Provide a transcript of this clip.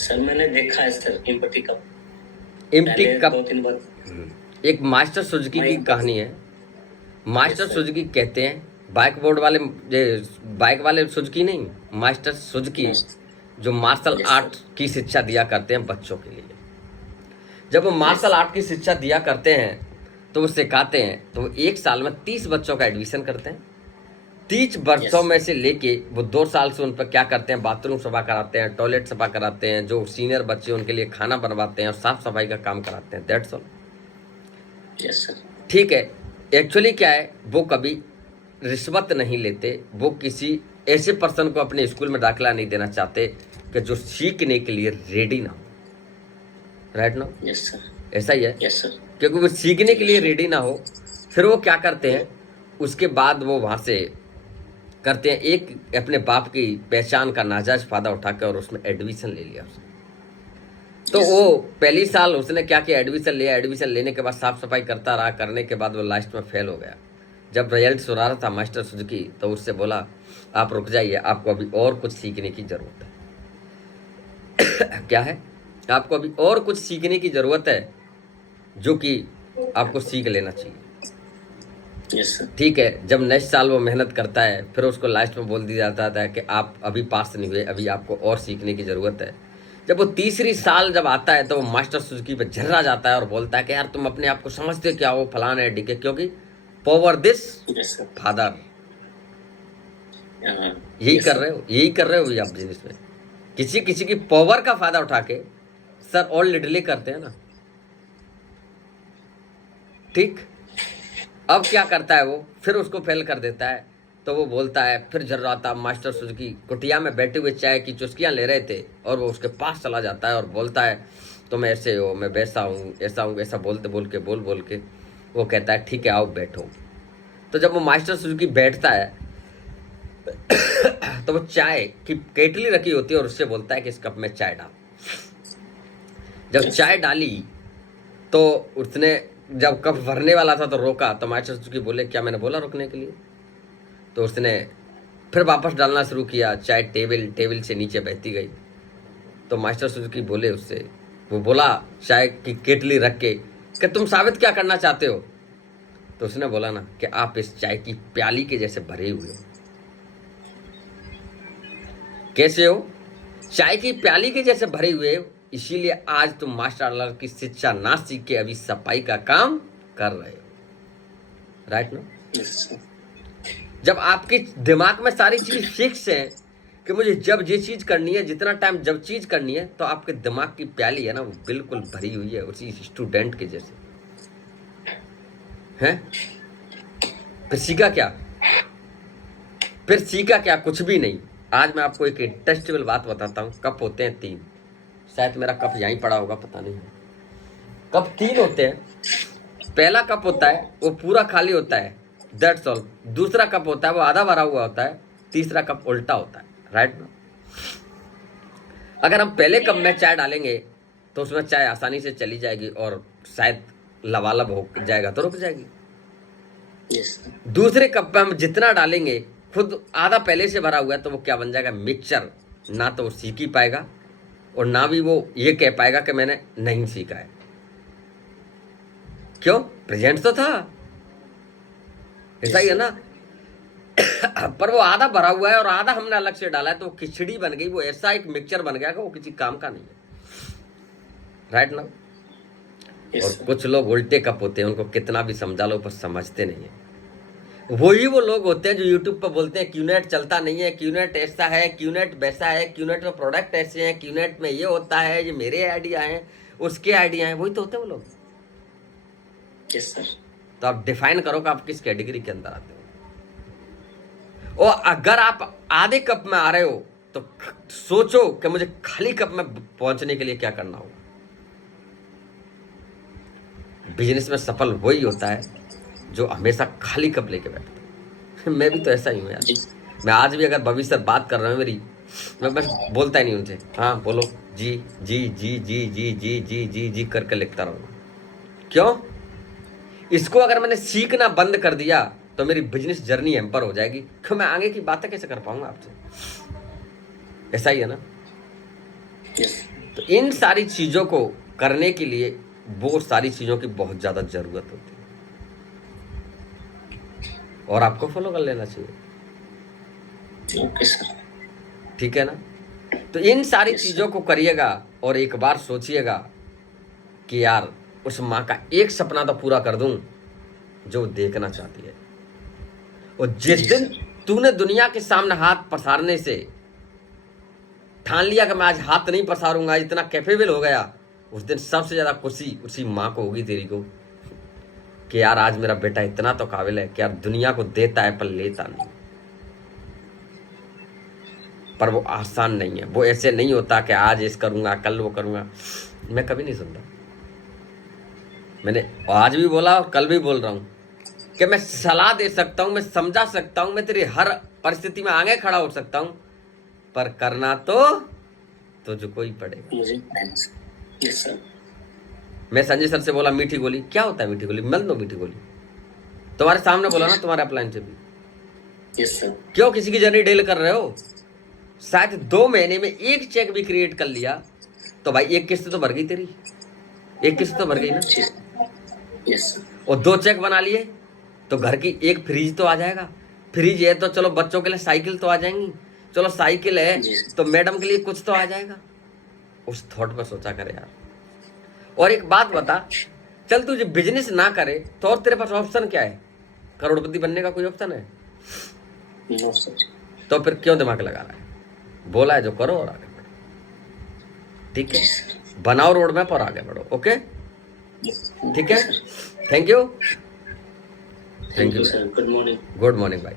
Sir मैंने देखा है सर एम्पटी कप एम्प्टी पहले कप 2-3 बार। एक मास्टर सुजुकी की कहानी है। Master yes sir. सुजुकी कहते हैं, बाइक बोर्ड वाले, बाइक वाले सुजुकी नहीं, मास्टर सुजुकी, यस जो मार्शल यस आर्ट सर। की शिक्षा दिया करते हैं बच्चों के लिए। जब वो यस मार्शल आर्ट की शिक्षा दिया करते हैं तो वो सिखाते हैं, तो वो एक साल में 30 बच्चों का एडमिशन करते हैं। 30 बच्चों यस में से लेके वो 2 साल से उन पर क्या करते हैं, बाथरूम सफा कराते हैं, टॉयलेट सफा कराते हैं, जो सीनियर बच्चे उनके लिए खाना बनवाते हैं और साफ सफाई का काम कराते हैं। That's all. Yes sir. ठीक है। एक्चुअली क्या है, वो कभी रिश्वत नहीं लेते, वो किसी ऐसे पर्सन को अपने स्कूल में दाखिला नहीं देना चाहते कि जो सीखने के लिए रेडी ना हो। राइट ना? Yes sir. ऐसा ही है, यस सर। क्योंकि वो सीखने के लिए यस सर। रेडी ना हो। फिर वो क्या करते हैं, उसके बाद वो वहाँ से करते हैं, एक अपने बाप की पहचान का नाजायज फायदा उठाकर और उसमें एडमिशन ले लिया उसने। तो यस वो पहली साल उसने क्या किया, एडमिशन लिया। एडमिशन लेने के बाद साफ सफाई करता रहा, करने के बाद वो लास्ट में फेल हो गया। जब रिजल्ट सुना रहा था मास्टर सुजुकी, तो उससे बोला आप रुक जाइए, आपको अभी और कुछ सीखने की जरूरत है। क्या है? आपको अभी और कुछ सीखने की जरूरत है, जो कि आपको सीख लेना चाहिए। Yes sir. ठीक है। जब नेक्स्ट साल वो मेहनत करता है, फिर उसको लास्ट में बोल दिया जाता है कि आप अभी पास नहीं हुए, अभी आपको और सीखने की ज़रूरत है। जब वो तीसरी साल जब आता है, तो वो मास्टर सुजुकी पे झर्रा जाता है और बोलता है कि यार तुम अपने आप को समझते क्या हो, फलान है डिके, क्योंकि power this yes sir. Father. हाँ, यही यस कर सर। रहे हो, यही कर रहे हो आप बिजनेस में। किसी किसी की पावर का फायदा उठा के सर और लिडली करते हैं ना। ठीक। अब क्या करता है वो, फिर उसको फेल कर देता है। तो वो बोलता है, फिर जर्राता मास्टर सुजुकी कुटिया में बैठे हुए चाय की चुस्कियां ले रहे थे, और वो उसके पास चला जाता है और बोलता है तुम ऐसे हो, मैं वैसा हूँ, ऐसा हूँ, ऐसा बोलते बोल के वो कहता है ठीक है आओ बैठो। तो जब वो मास्टर सुजुकी बैठता है, तो वो चाय की केटली रखी होती है और उससे बोलता है कि इस कप में चाय डाल। जब यस चाय डाली, तो उसने जब कप भरने वाला था तो रोका, तो मास्टर सुजुकी बोले क्या मैंने बोला रुकने के लिए? तो उसने फिर वापस डालना शुरू किया, चाय टेबल से नीचे बहती गई। तो मास्टर सुजुकी बोले उससे, वो बोला चाय की केटली रख के कि तुम साबित क्या करना चाहते हो? तो उसने बोला ना कि आप इस चाय की प्याली के जैसे भरे हुए हो। कैसे हो? चाय की प्याली के जैसे भरे हुए हो, इसीलिए आज तुम मास्टर आर्ट की शिक्षा ना सीख के अभी सफाई का काम कर रहे हो। राइट ना? Yes sir. जब आपके दिमाग में सारी चीज फिक्स है कि मुझे जब ये चीज करनी है, जितना टाइम जब चीज करनी है, तो आपके दिमाग की प्याली है ना, वो बिल्कुल भरी हुई है उसी स्टूडेंट के जैसे। हैं? फिर सीखा क्या? कुछ भी नहीं। आज मैं आपको एक इंटरेस्टेबल बात बताता हूँ। कप होते हैं 3, शायद मेरा कप यहीं पड़ा होगा, पता नहीं। कप 3 होते हैं। पहला कप होता है वो पूरा खाली होता है, दैट्स ऑल। दूसरा कप होता है वो आधा भरा हुआ होता है। तीसरा कप उल्टा होता है। राइट ना? अगर हम पहले कप में चाय डालेंगे तो उसमें चाय आसानी से चली जाएगी और शायद लबालब हो जाएगा तो रुक जाएगी। Yes sir. दूसरे कप में हम जितना डालेंगे, खुद आधा पहले से भरा हुआ है, तो वो क्या बन जाएगा, मिक्सचर। ना तो वो सीख ही पाएगा और ना भी वो ये कह पाएगा कि मैंने नहीं सीखा है। क्यों? प्रेजेंट तो था। ऐसा ही है ना? पर वो आधा भरा हुआ है और आधा हमने अलग से डाला है, तो वो खिचड़ी बन गई। वो ऐसा एक मिक्सचर बन गया कि वो किसी काम का नहीं है। राइट ना? यस और सर। कुछ लोग उल्टे कप होते हैं, उनको कितना भी समझा लो पर समझते नहीं है। वही वो लोग होते हैं जो यूट्यूब पर बोलते हैं क्यूनेट चलता नहीं है, क्यूनेट ऐसा है, क्यूनेट वैसा है, क्यूनेट में प्रोडक्ट ऐसे हैं, क्यूनेट में ये होता है, ये मेरे आइडिया हैं, उसके आइडिया हैं। वही तो होते हैं वो लोग। Yes sir. तो आप डिफाइन करो कि आप किस कैटेगरी के अंदर आते हो। और अगर आप आधे कप में आ रहे हो, तो सोचो कि मुझे खाली कप में पहुंचने के लिए क्या करना होगा। बिजनेस में सफल वही होता है जो हमेशा खाली कप लेके बैठता है। मैं भी तो ऐसा ही हूँ यार। मैं आज भी अगर भविष्य बात कर रहा हूँ मेरी, मैं बस बोलता ही नहीं उनसे, हाँ बोलो जी जी जी जी जी जी जी जी जी करके लिखता रहूँगा। क्यों? इसको अगर मैंने सीखना बंद कर दिया तो मेरी बिजनेस जर्नी हैम्पर हो जाएगी। क्यों? मैं आगे की बातें कैसे कर पाऊंगा आपसे? ऐसा ही है ना? यस। तो इन सारी चीजों को करने के लिए वो सारी चीजों की बहुत ज्यादा जरूरत होती है और आपको फॉलो कर लेना चाहिए, ओके सर। ठीक है ना। तो इन सारी Yes, चीजों को करिएगा और एक बार सोचिएगा कि यार उस माँ का एक सपना तो पूरा कर दूं जो देखना चाहती है। और जिस जी, दिन सर। तूने दुनिया के सामने हाथ पसारने से ठान लिया कि मैं आज हाथ नहीं पसारूंगा, इतना कैपेबल हो गया, उस दिन सबसे ज्यादा खुशी उसी माँ को होगी तेरी को कि यार आज मेरा बेटा इतना तो काबिल है कि यार दुनिया को देता है पर लेता नहीं। पर वो आसान नहीं है, वो ऐसे नहीं होता कि आज इस करूंगा कल वो करूंगा। मैं कभी नहीं सुनता, मैंने आज भी बोला और कल भी बोल रहा हूं कि मैं सलाह दे सकता हूं, मैं समझा सकता हूं, मैं तेरी हर परिस्थिति में आगे खड़ा हो सकता हूं, पर करना तो तुझको ही पड़ेगा। मुझे करना सर। Yes sir. मैं संजय सर से बोला मीठी गोली, क्या होता है मीठी गोली, मल दो मीठी गोली। तुम्हारे सामने बोला ना, तुम्हारे अपलाइन से भी। Yes sir. क्यों किसी की जर्नी डील कर रहे हो? शायद 2 महीने में एक चेक भी क्रिएट कर लिया तो भाई एक किस्त तो भर गई तेरी, एक किस्त तो भर गई ना। जी सर। Yes sir. और 2 चेक बना लिए तो घर की एक फ्रिज तो आ जाएगा, फ्रिज है तो चलो बच्चों के लिए साइकिल तो आ जाएंगी, चलो साइकिल है जी सर। तो मैडम के लिए कुछ तो आ जाएगा। उस थॉट पर सोचा करे यार। और एक बात बता, चल तुझे बिजनेस ना करे तो और तेरे पास ऑप्शन क्या है? करोड़पति बनने का कोई ऑप्शन है? No sir. तो फिर क्यों दिमाग लगा रहा है? बोला है जो करो और आगे बढ़ो, ठीक है। जी सर। बनाओ रोड मैप और आगे बढ़ो, ओके, यस। ठीक है। Sir. Thank you, thank you sir. Good morning. Good morning भाई।